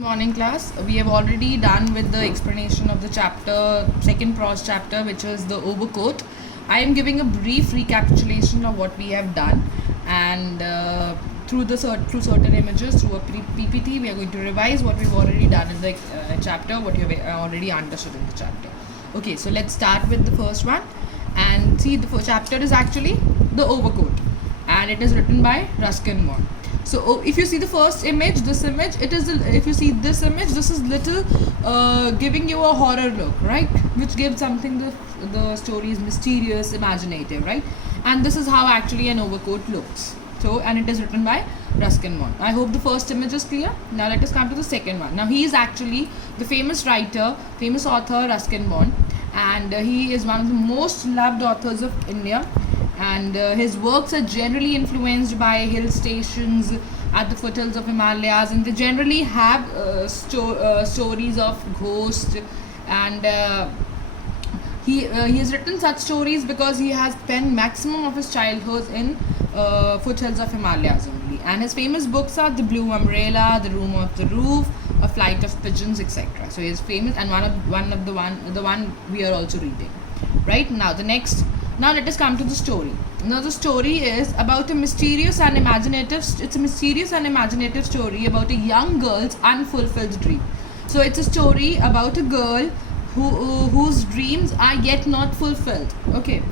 Morning class. We have already done with the explanation of the second prose chapter, which is the overcoat. I am giving a brief recapitulation of what we have done, and through certain images, through a PPT, we are going to revise what we've already done in the chapter, what you have already understood in the chapter. Okay, so let's start with the first one, and see the first chapter is actually the overcoat, and it is written by Ruskin Bond. So if you see the first image, if you see this image, this is little giving you a horror look, right? Which gives something the story is mysterious, imaginative, right? And this is how actually an overcoat looks. So, and it is written by Ruskin Bond. I hope the first image is clear. Now let us come to the second one. Now he is actually the famous writer, famous author Ruskin Bond, and he is one of the most loved authors of India. And his works are generally influenced by hill stations at the foothills of Himalayas, and they generally have stories of ghosts. And he has written such stories because he has spent maximum of his childhood in foothills of Himalayas only. And his famous books are The Blue Umbrella, The Room of the Roof, A Flight of Pigeons, etc. So he is famous, and the one we are also reading. Right now, Now let us come to the story. Now the story is about a mysterious and imaginative. It's a mysterious and imaginative story about a young girl's unfulfilled dream. So it's a story about a girl whose dreams are yet not fulfilled. Okay,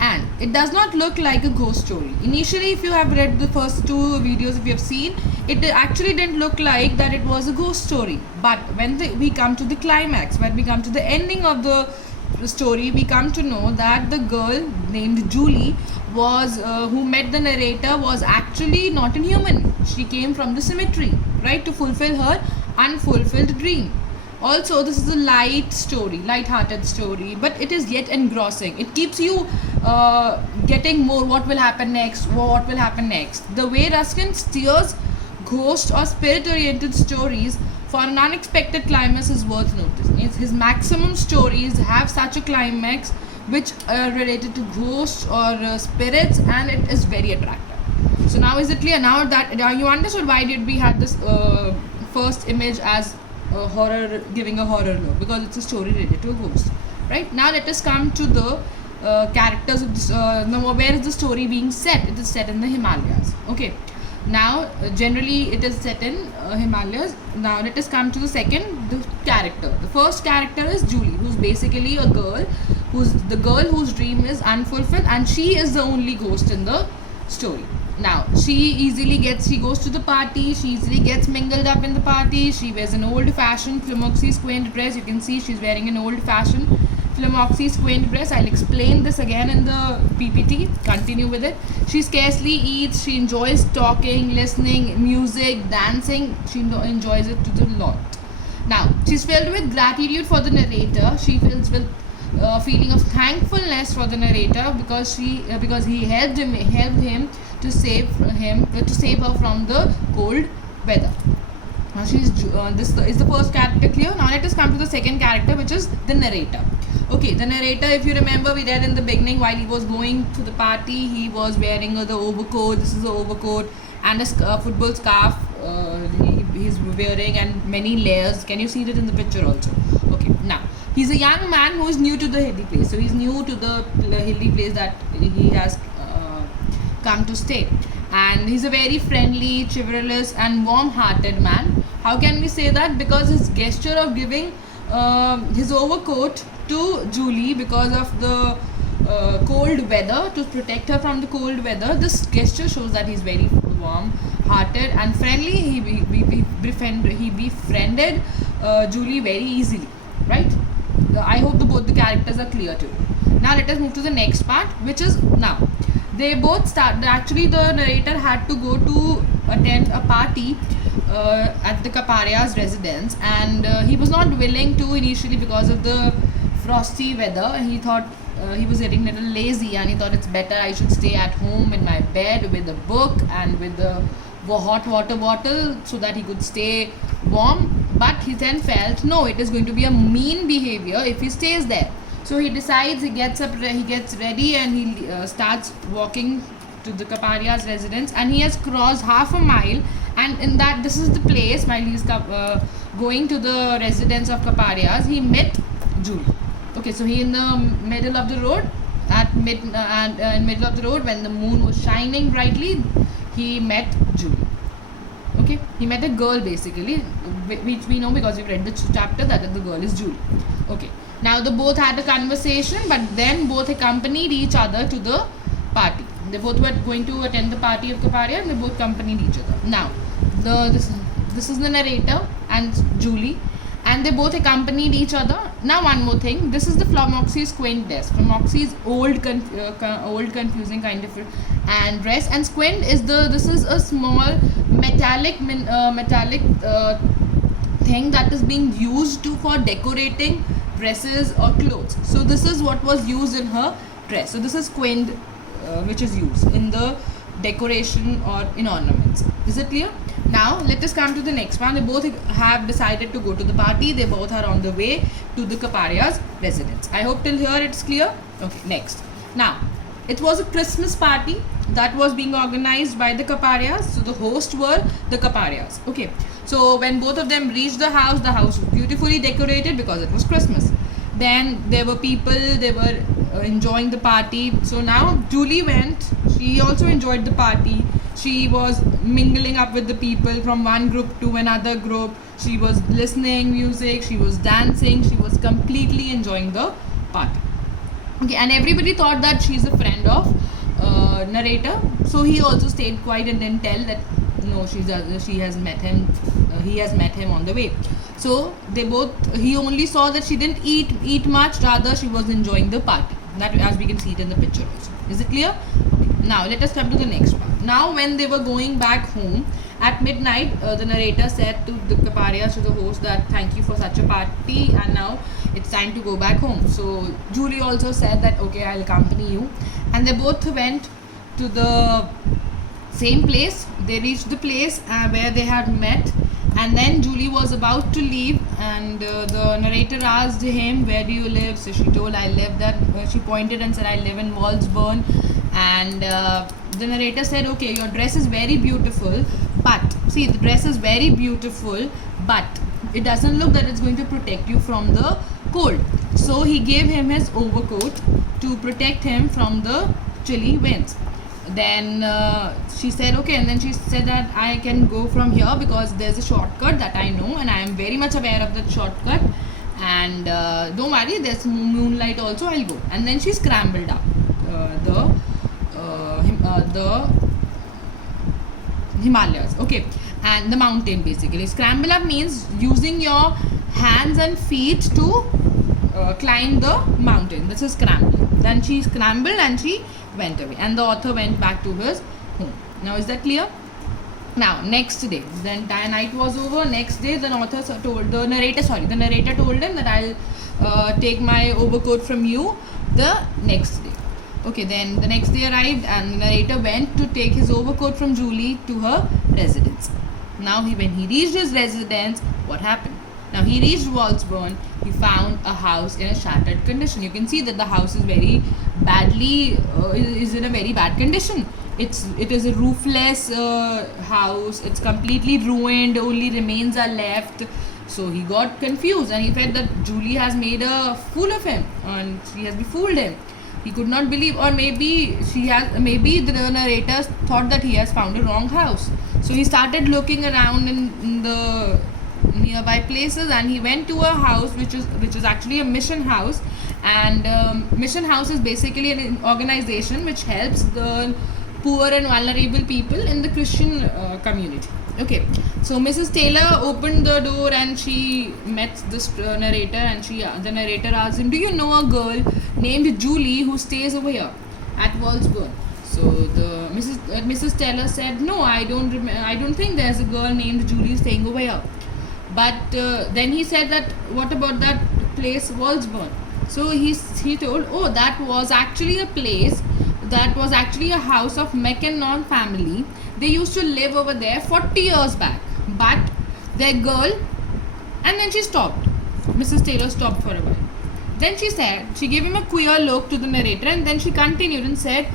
and it does not look like a ghost story. Initially, if you have read the first two videos, if you have seen, it actually didn't look like that it was a ghost story. But when we come to the climax, when we come to the ending of the story, we come to know that the girl named Julie who met the narrator was actually not a human. She came from the cemetery, right, to fulfill her unfulfilled dream. Also, this is a light-hearted story, but it is yet engrossing. It keeps you getting more. What will happen next? The way Ruskin steers ghost or spirit-oriented stories for an unexpected climax is worth noticing. His maximum stories have such a climax which are related to ghosts or spirits, and it is very attractive. So now is it clear? Now you understood why did we have this first image as a horror, giving a horror look, because it's a story related to a ghost. Right? Now let us come to the characters of this. Now where is the story being set? It is set in the Himalayas. Okay. Now, generally it is set in Himalayas. Now let us come to the character. The first character is Julie, who's basically a girl, whose dream is unfulfilled, and she is the only ghost in the story. Now, she goes to the party, she easily gets mingled up in the party. She wears an old-fashioned flamoxy squint dress. You can see she's wearing an old-fashioned flamoxy squint dress. I'll explain this again in the PPT. Continue with it. She scarcely eats. She enjoys talking, listening, music, dancing. She enjoys it to the lot. Now, she's filled with gratitude for the narrator. She feels with a feeling of thankfulness for the narrator because he helped him to save her from the cold weather. Now this is the first character clear. Now let us come to the second character, which is the narrator. Okay, the narrator, if you remember, we read in the beginning while he was going to the party, he was wearing the overcoat. This is the overcoat and a football scarf he's wearing, and many layers. Can you see it in the picture also? Okay, now he's a young man who is new to the hilly place. So he's new to the hilly place that he has come to stay, and he's a very friendly, chivalrous and warm-hearted man. How can we say that? Because his gesture of giving his overcoat to Julie because of the cold weather, to protect her from the cold weather, this gesture shows that he's very warm-hearted and friendly. He befriended Julie very easily, right? I hope both the characters are clear to you. Now let us move to the next part, which is now. They both start. Actually, the narrator had to go to attend a party at the Kaparia's residence, and he was not willing to initially because of the frosty weather. He thought he was getting a little lazy, and he thought it's better I should stay at home in my bed with a book and with the hot water bottle so that he could stay warm. But he then felt, no, it is going to be a mean behavior if he stays there. So he decides, he gets ready, and he starts walking to the Kaparia's residence, and he has crossed half a mile and in that, this is the place while he's going to the residence of Caparias, he met Julie. Okay, so he in the middle of the road, in middle of the road when the moon was shining brightly, he met Julie. Okay, he met a girl basically, which we know because we've read the chapter that the girl is Julie. Okay, now they both had a conversation, but then both accompanied each other to the party. They both were going to attend the party of Caparia, and they both accompanied each other. Now, this is the narrator and Julie, and they both accompanied each other. Now, one more thing. This is the Flamoxy's quaint dress. Flamoxy's old confusing kind of and dress, and squint is this is a small metallic thing that is being used for decorating dresses or clothes. So this is what was used in her dress. So this is squint, which is used in the decoration or in ornaments. Is it clear? Now let us come to the next one. They both have decided to go to the party. They both are on the way to the Caparia's residence. I hope till here it's clear. Okay, next. Now, it was a Christmas party that was being organized by the Caparias. So the hosts were the Caparias. Okay, so when both of them reached the house was beautifully decorated because it was Christmas. Then there were people, they were enjoying the party. So now Julie went, she also enjoyed the party. She was mingling up with the people from one group to another group. She was listening music, she was dancing, she was completely enjoying the party. Okay, and everybody thought that she's a friend of narrator. So he also stayed quiet and didn't tell that no, she has met him. He has met him on the way. So he only saw that she didn't eat much. Rather, she was enjoying the party. That, as we can see it in the picture also. Is it clear? Okay. Now let us come to the next one. Now when they were going back home at midnight, the narrator said to the Caparias, to the host, that thank you for such a party, and now it's time to go back home. So Julie also said that okay, I'll accompany you, and they both went to the same place. They reached the place where they had met, and then Julie was about to leave, and the narrator asked him, where do you live? So she told, I live that. She pointed and said, I live in Walsburn. And the narrator said, okay, your dress is very beautiful, but see, the dress is very beautiful, but it doesn't look that it's going to protect you from the cold. So he gave him his overcoat to protect him from the chilly winds. Then she said okay, and then she said that I can go from here because there's a shortcut that I know, and I am very much aware of that shortcut, and don't worry, there's moonlight also, I'll go. And then she scrambled up the Himalayas, okay, and the mountain basically. Scramble up means using your hands and feet to climb the mountain. This is scrambling. Then she scrambled and she went away, and the author went back to his home. Now is that clear? Now next day, the entire night was over. Next day, the narrator told him that I'll take my overcoat from you the next day. Okay, then the next day arrived, and the narrator went to take his overcoat from Julie to her residence. Now when he reached his residence, what happened? Now he reached Walsburn. He found a house in a shattered condition. You can see that the house is very badly is in a very bad condition. It is a roofless house. It's completely ruined. Only remains are left. So he got confused, and he felt that Julie has made a fool of him, and she has befooled him. He could not believe, or maybe the narrator thought that he has found a wrong house. So he started looking around in the nearby places, and he went to a house which is actually a mission house. And mission house is basically an organization which helps the poor and vulnerable people in the Christian community. Okay, so Mrs. Taylor opened the door and she met this narrator, and the narrator asked him, do you know a girl named Julie who stays over here at Walsburn? So the Mrs. Taylor said, no, I don't think there's a girl named Julie staying over here. But then he said that, what about that place Walsburn? So he told, oh, that was actually a place, that was actually a house of Mackinnon family. They used to live over there 40 years back. But their girl, and then she stopped. Mrs. Taylor stopped for a while. Then she gave him a queer look to the narrator, and then she continued and said,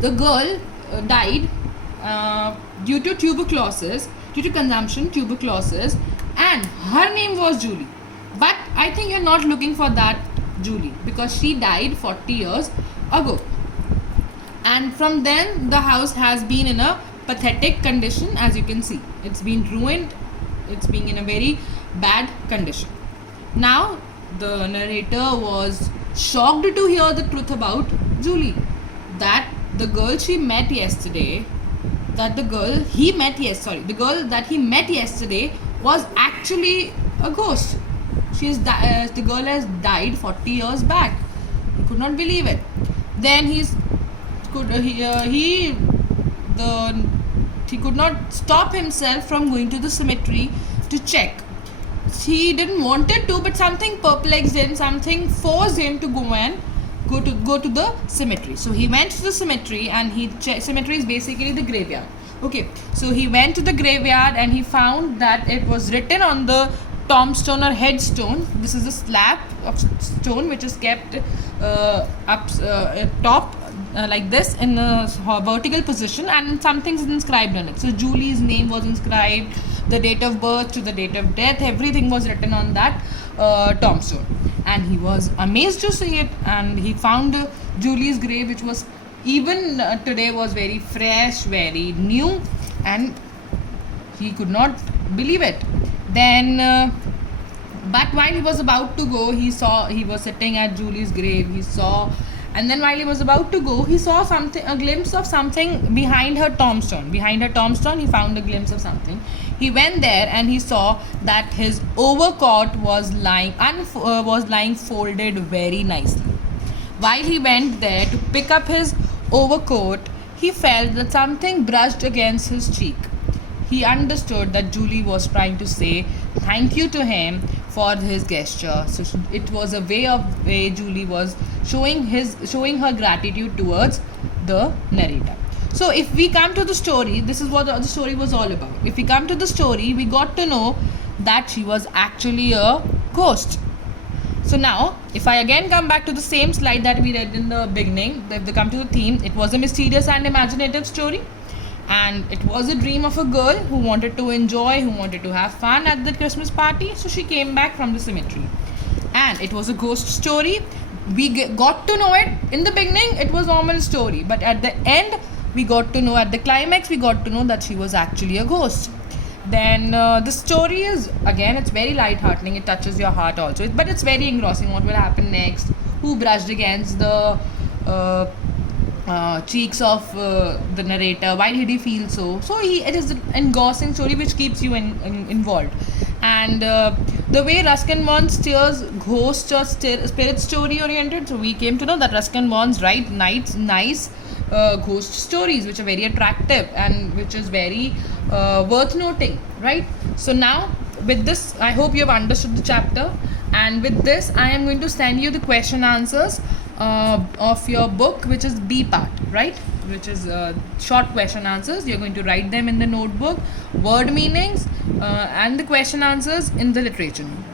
the girl died due to tuberculosis, due to consumption tuberculosis, and her name was Julie. But I think you're not looking for that Julie, because she died 40 years ago. And from then the house has been in a pathetic condition. As you can see, it's been ruined, it's been in a very bad condition. Now the narrator was shocked to hear the truth about Julie, that the girl she met yesterday, that the girl he met the girl that he met yesterday was actually a ghost. The girl has died 40 years back. He could not believe it. Then he could not stop himself from going to the cemetery to check. He didn't wanted to, but something perplexed him, something forced him to go to the cemetery. So he went to the cemetery, and cemetery is basically the graveyard. Okay, so he went to the graveyard and he found that it was written on the tombstone or headstone. This is a slab of stone which is kept top like this in a vertical position, and something is inscribed on it. So Julie's name was inscribed, the date of birth to the date of death, everything was written on that tombstone. And he was amazed to see it, and he found Julie's grave, which was even today was very fresh, very new, and he could not believe it. Then but while he was about to go, he was sitting at Julie's grave. And then while he was about to go, he saw a glimpse of something behind her tombstone. Behind her tombstone, he found a glimpse of something. He went there and he saw that his overcoat was lying folded very nicely. While he went there to pick up his overcoat, he felt that something brushed against his cheek. He understood that Julie was trying to say thank you to him for his gesture. So it was a way Julie was showing her gratitude towards the narrator. So if we come to the story, this is what the story was all about. If we come to the story, we got to know that she was actually a ghost. So now, if I again come back to the same slide that we read in the beginning, if they come to the theme, it was a mysterious and imaginative story. And it was a dream of a girl who wanted to enjoy, who wanted to have fun at the Christmas party. So she came back from the cemetery. And it was a ghost story. We got to know it. In the beginning, it was a normal story. But at the end, at the climax, we got to know that she was actually a ghost. Then the story is, again, it's very light-heartening. It touches your heart also. But it's very engrossing. What will happen next? Who brushed against the cheeks of the narrator? Why did he feel so? So it is an engrossing story which keeps you involved. And the way Ruskin Bond steers ghost or spirit story oriented, so we came to know that Ruskin Bonds write nice ghost stories which are very attractive and which is very worth noting, right? So now with this, I hope you have understood the chapter, and with this I am going to send you the question answers of your book, which is B part, right, which is short question answers. You're going to write them in the notebook, word meanings and the question answers in the literature notebook.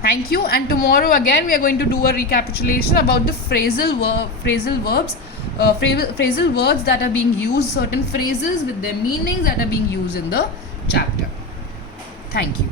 Thank you. And tomorrow again we are going to do a recapitulation about the phrasal words that are being used, certain phrases with their meanings that are being used in the chapter. Thank you.